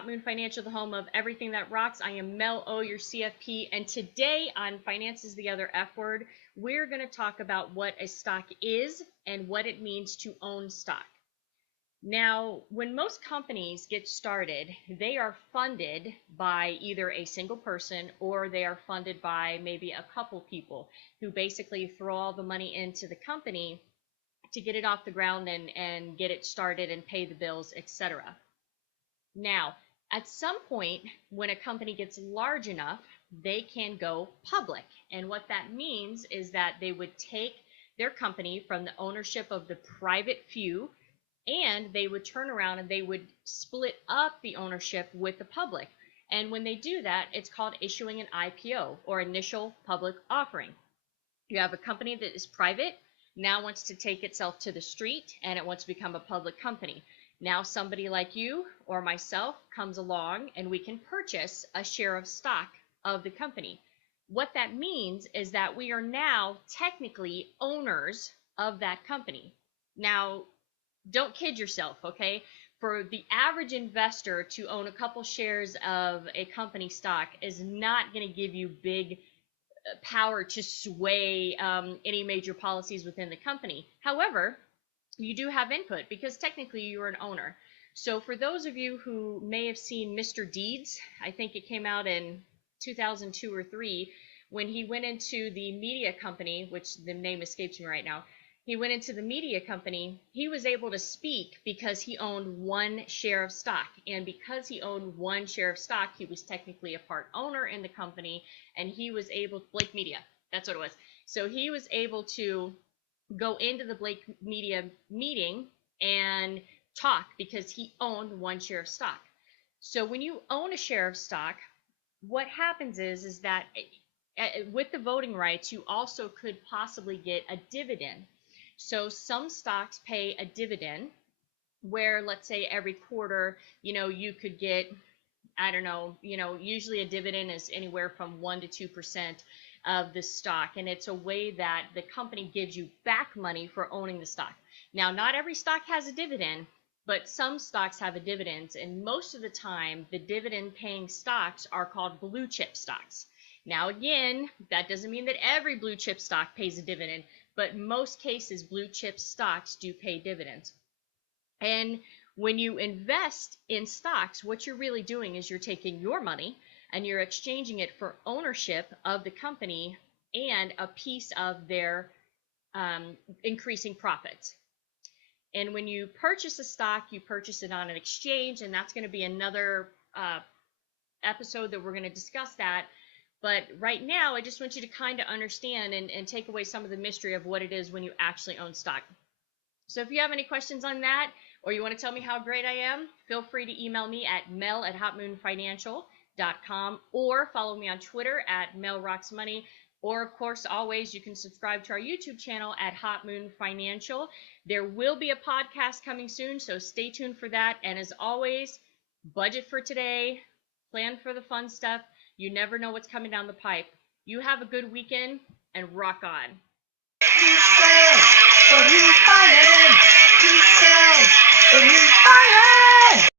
Hot Moon Financial, the home of everything that rocks. I am Mel O, your CFP, and today on Finance is the Other F Word, we're going to talk about what a stock is and what it means to own stock. Now, when most companies get started, they are funded by either a single person or they are funded by maybe a couple people who basically throw all the money into the company to get it off the ground and get it started and pay the bills, etc. Now, at some point, when a company gets large enough, they can go public. And what that means is that they would take their company from the ownership of the private few, and they would turn around and they would split up the ownership with the public. And when they do that, it's called issuing an IPO, or initial public offering. You have a company that is private, now wants to take itself to the street, and it wants to become a public company. Now somebody like you or myself comes along and we can purchase a share of stock of the company. What that means is that we are now technically owners of that company. Now, don't kid yourself, okay? For the average investor to own a couple shares of a company stock is not going to give you big power to sway any major policies within the company. However, you do have input because technically you're an owner. So for those of you who may have seen Mr. Deeds, I think it came out in 2002 or 3, when he went into the media company, which the name escapes me right now, he went into the media company, he was able to speak because he owned one share of stock. And because he owned one share of stock, he was technically a part owner in the company, and he was able, Blake Media, that's what it was. So he was able to go into the Blake Media meeting and talk because he owned one share of stock. So when you own a share of stock, what happens is that with the voting rights, you also could possibly get a dividend. So some stocks pay a dividend where, let's say, every quarter, you could get, I don't know, usually a dividend is anywhere from 1 to 2% of the stock. And it's a way that the company gives you back money for owning the stock. Now, not every stock has a dividend, but some stocks have a dividend. And most of the time, the dividend paying stocks are called blue chip stocks. Now, again, that doesn't mean that every blue chip stock pays a dividend, but most cases, blue chip stocks do pay dividends. And when you invest in stocks, what you're really doing is you're taking your money and you're exchanging it for ownership of the company and a piece of their increasing profits. And when you purchase a stock, you purchase it on an exchange, and that's going to be another episode that we're going to discuss that. But right now, I just want you to kind of understand and take away some of the mystery of what it is when you actually own stock. So if you have any questions on that, or you want to tell me how great I am, feel free to email me at mel@hotmoonfinancial.com, or follow me on Twitter at melrocksmoney. Or, of course, always you can subscribe to our YouTube channel at Hot Moon Financial. There will be a podcast coming soon, so stay tuned for that. And as always, budget for today, plan for the fun stuff. You never know what's coming down the pipe. You have a good weekend and rock on.